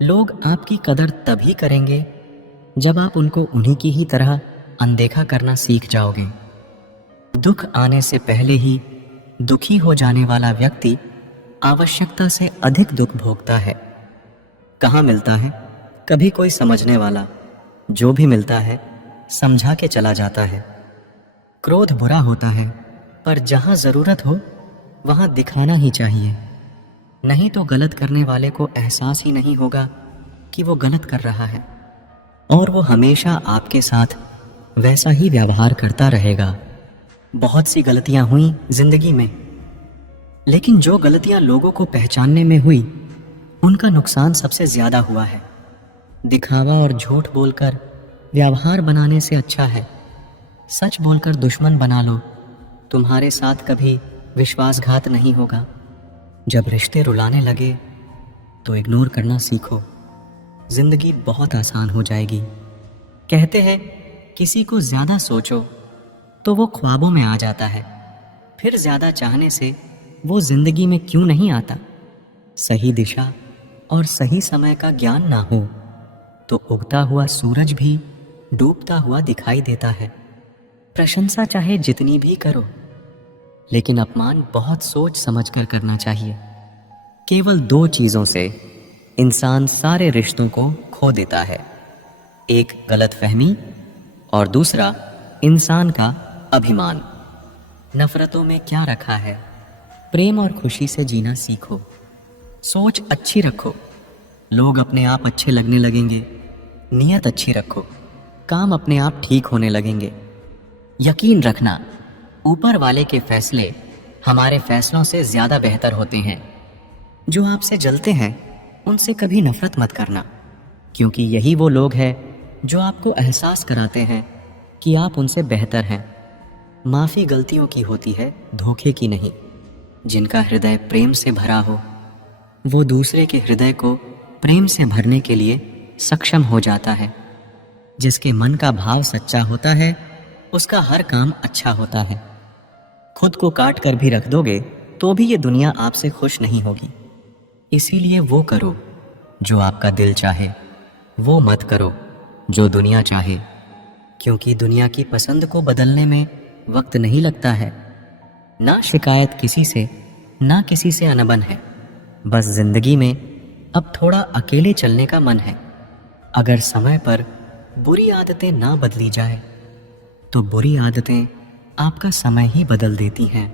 लोग आपकी कदर तभी करेंगे जब आप उनको उन्हीं की ही तरह अनदेखा करना सीख जाओगे। दुख आने से पहले ही दुखी हो जाने वाला व्यक्ति आवश्यकता से अधिक दुख भोगता है। कहाँ मिलता है कभी कोई समझने वाला, जो भी मिलता है समझा के चला जाता है। क्रोध बुरा होता है, पर जहाँ ज़रूरत हो वहाँ दिखाना ही चाहिए, नहीं तो गलत करने वाले को एहसास ही नहीं होगा कि वो गलत कर रहा है, और वो हमेशा आपके साथ वैसा ही व्यवहार करता रहेगा। बहुत सी गलतियां हुई जिंदगी में, लेकिन जो गलतियां लोगों को पहचानने में हुई उनका नुकसान सबसे ज़्यादा हुआ है। दिखावा और झूठ बोलकर व्यवहार बनाने से अच्छा है सच बोलकर दुश्मन बना लो, तुम्हारे साथ कभी विश्वासघात नहीं होगा। जब रिश्ते रुलाने लगे तो इग्नोर करना सीखो, जिंदगी बहुत आसान हो जाएगी। कहते हैं किसी को ज़्यादा सोचो तो वो ख्वाबों में आ जाता है, फिर ज़्यादा चाहने से वो ज़िंदगी में क्यों नहीं आता। सही दिशा और सही समय का ज्ञान ना हो तो उगता हुआ सूरज भी डूबता हुआ दिखाई देता है। प्रशंसा चाहे जितनी भी करो, लेकिन अपमान बहुत सोच समझकर करना चाहिए। केवल दो चीज़ों से इंसान सारे रिश्तों को खो देता है, एक गलतफहमी और दूसरा इंसान का अभिमान। नफरतों में क्या रखा है, प्रेम और खुशी से जीना सीखो। सोच अच्छी रखो, लोग अपने आप अच्छे लगने लगेंगे। नीयत अच्छी रखो, काम अपने आप ठीक होने लगेंगे। यकीन रखना, ऊपर वाले के फैसले हमारे फैसलों से ज़्यादा बेहतर होते हैं। जो आपसे जलते हैं उनसे कभी नफरत मत करना, क्योंकि यही वो लोग हैं जो आपको एहसास कराते हैं कि आप उनसे बेहतर हैं। माफ़ी गलतियों की होती है, धोखे की नहीं। जिनका हृदय प्रेम से भरा हो वो दूसरे के हृदय को प्रेम से भरने के लिए सक्षम हो जाता है। जिसके मन का भाव सच्चा होता है उसका हर काम अच्छा होता है। खुद को काट कर भी रख दोगे तो भी ये दुनिया आपसे खुश नहीं होगी। इसीलिए वो करो जो आपका दिल चाहे, वो मत करो जो दुनिया चाहे, क्योंकि दुनिया की पसंद को बदलने में वक्त नहीं लगता है। ना शिकायत किसी से, ना किसी से अनबन है। बस जिंदगी में अब थोड़ा अकेले चलने का मन है। अगर समय पर बुरी आदतें ना बदली जाए तो बुरी आदतें आपका समय ही बदल देती हैं।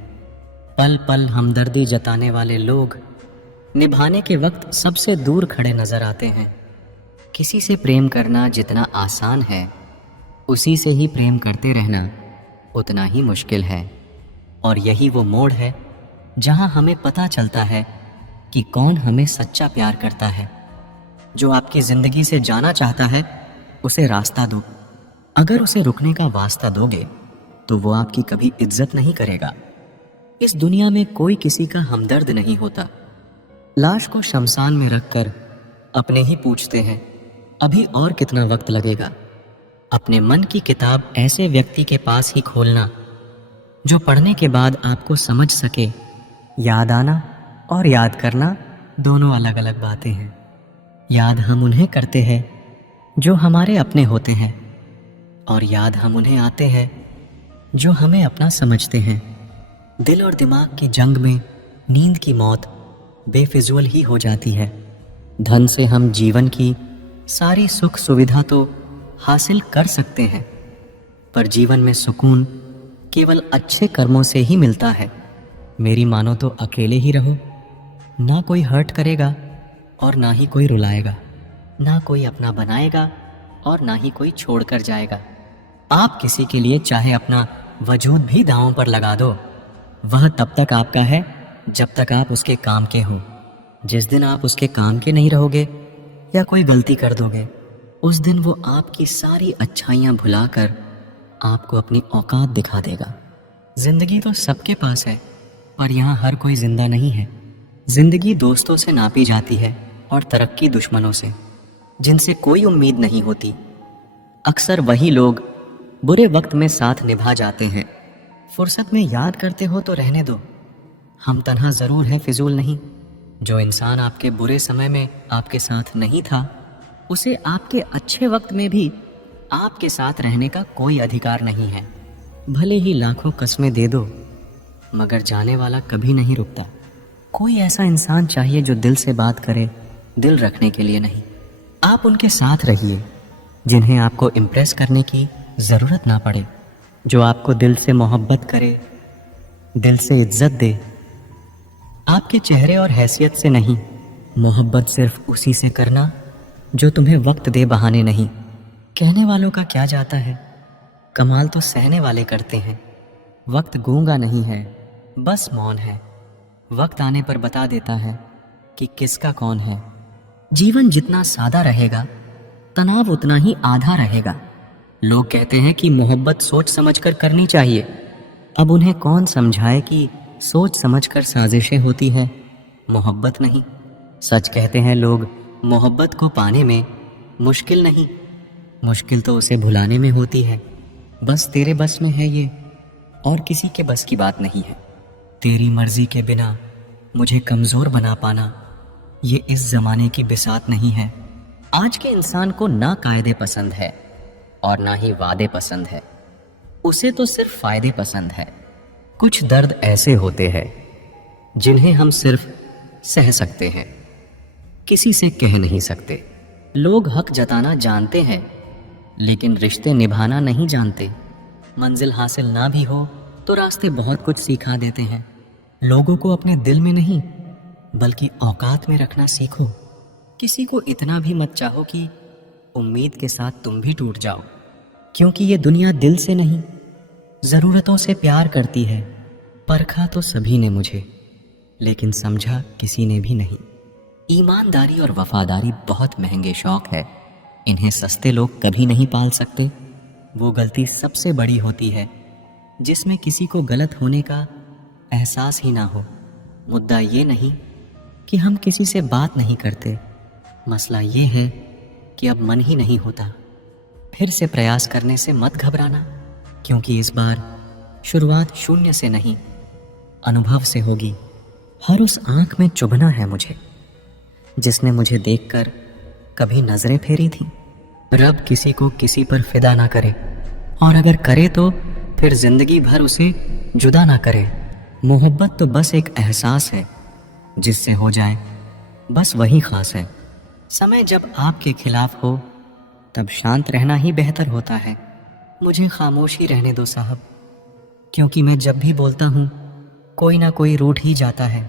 पल पल हमदर्दी जताने वाले लोग निभाने के वक्त सबसे दूर खड़े नजर आते हैं। किसी से प्रेम करना जितना आसान है, उसी से ही प्रेम करते रहना उतना ही मुश्किल है। और यही वो मोड़ है जहां हमें पता चलता है कि कौन हमें सच्चा प्यार करता है। जो आपकी ज़िंदगी से जाना चाहता है उसे रास्ता दो। अगर उसे रुकने का वास्ता दोगे तो वो आपकी कभी इज्जत नहीं करेगा। इस दुनिया में कोई किसी का हमदर्द नहीं होता। लाश को शमशान में रखकर अपने ही पूछते हैं अभी और कितना वक्त लगेगा। अपने मन की किताब ऐसे व्यक्ति के पास ही खोलना जो पढ़ने के बाद आपको समझ सके। याद आना और याद करना दोनों अलग अलग बातें हैं। याद हम उन्हें करते हैं जो हमारे अपने होते हैं, और याद हम उन्हें आते हैं जो हमें अपना समझते हैं। दिल और दिमाग की जंग में नींद की मौत बेफिजूल ही हो जाती है। धन से हम जीवन की सारी सुख सुविधा तो हासिल कर सकते हैं, पर जीवन में सुकून केवल अच्छे कर्मों से ही मिलता है। मेरी मानो तो अकेले ही रहो, ना कोई हर्ट करेगा और ना ही कोई रुलाएगा, ना कोई अपना बनाएगा और ना ही कोई छोड़कर जाएगा। आप किसी के लिए चाहे अपना वजूद भी दांव पर लगा दो, वह तब तक आपका है जब तक आप उसके काम के हो। जिस दिन आप उसके काम के नहीं रहोगे या कोई गलती कर दोगे, उस दिन वो आपकी सारी अच्छाइयाँ भुलाकर आपको अपनी औकात दिखा देगा। जिंदगी तो सबके पास है, पर यहाँ हर कोई जिंदा नहीं है। जिंदगी दोस्तों से नापी जाती है और तरक्की दुश्मनों से, जिनसे कोई उम्मीद नहीं होती। अक्सर वही लोग बुरे वक्त में साथ निभा जाते हैं। फुर्सत में याद करते हो तो रहने दो, हम तन्हा ज़रूर हैं, फिजूल नहीं। जो इंसान आपके बुरे समय में आपके साथ नहीं था, उसे आपके अच्छे वक्त में भी आपके साथ रहने का कोई अधिकार नहीं है। भले ही लाखों कस्में दे दो, मगर जाने वाला कभी नहीं रुकता। कोई ऐसा इंसान चाहिए जो दिल से बात करे, दिल रखने के लिए नहीं। आप उनके साथ रहिए जिन्हें आपको इम्प्रेस करने की ज़रूरत ना पड़े, जो आपको दिल से मोहब्बत करे, दिल से इज्जत दे। आपके चेहरे और हैसियत से नहीं, मोहब्बत सिर्फ उसी से करना जो तुम्हें वक्त दे, बहाने नहीं। कहने वालों का क्या जाता है, कमाल तो सहने वाले करते हैं। वक्त गूंगा नहीं है, बस मौन है। वक्त आने पर बता देता है कि किसका कौन है। जीवन जितना सादा रहेगा, तनाव उतना ही आधा रहेगा। लोग कहते हैं कि मोहब्बत सोच समझकर करनी चाहिए। अब उन्हें कौन समझाए कि सोच समझकर साजिशें होती है, मोहब्बत नहीं। सच कहते हैं लोग, मोहब्बत को पाने में मुश्किल नहीं, मुश्किल तो उसे भुलाने में होती है। बस तेरे बस में है ये, और किसी के बस की बात नहीं है। तेरी मर्जी के बिना मुझे कमज़ोर बना पाना, ये इस ज़माने की बिसात नहीं है। आज के इंसान को ना कायदे पसंद है और ना ही वादे पसंद है, उसे तो सिर्फ फ़ायदे पसंद है। कुछ दर्द ऐसे होते हैं जिन्हें हम सिर्फ सह सकते हैं, किसी से कह नहीं सकते। लोग हक जताना जानते हैं, लेकिन रिश्ते निभाना नहीं जानते। मंजिल हासिल ना भी हो तो रास्ते बहुत कुछ सिखा देते हैं। लोगों को अपने दिल में नहीं, बल्कि औकात में रखना सीखो। किसी को इतना भी मत चाहो कि उम्मीद के साथ तुम भी टूट जाओ, क्योंकि ये दुनिया दिल से नहीं, ज़रूरतों से प्यार करती है। परखा तो सभी ने मुझे, लेकिन समझा किसी ने भी नहीं। ईमानदारी और वफादारी बहुत महंगे शौक़ है, इन्हें सस्ते लोग कभी नहीं पाल सकते। वो गलती सबसे बड़ी होती है जिसमें किसी को गलत होने का एहसास ही ना हो। मुद्दा ये नहीं कि हम किसी से बात नहीं करते, मसला ये है कि अब मन ही नहीं होता। फिर से प्रयास करने से मत घबराना, क्योंकि इस बार शुरुआत शून्य से नहीं, अनुभव से होगी। हर उस आँख में चुभना है मुझे जिसने मुझे देखकर कभी नजरें फेरी थी। रब किसी को किसी पर फिदा ना करे, और अगर करे तो फिर जिंदगी भर उसे जुदा ना करे। मोहब्बत तो बस एक एहसास है, जिससे हो जाए बस वही खास है। समय जब आपके खिलाफ हो तब शांत रहना ही बेहतर होता है। मुझे खामोशी रहने दो साहब, क्योंकि मैं जब भी बोलता हूँ कोई ना कोई रूठ ही जाता है।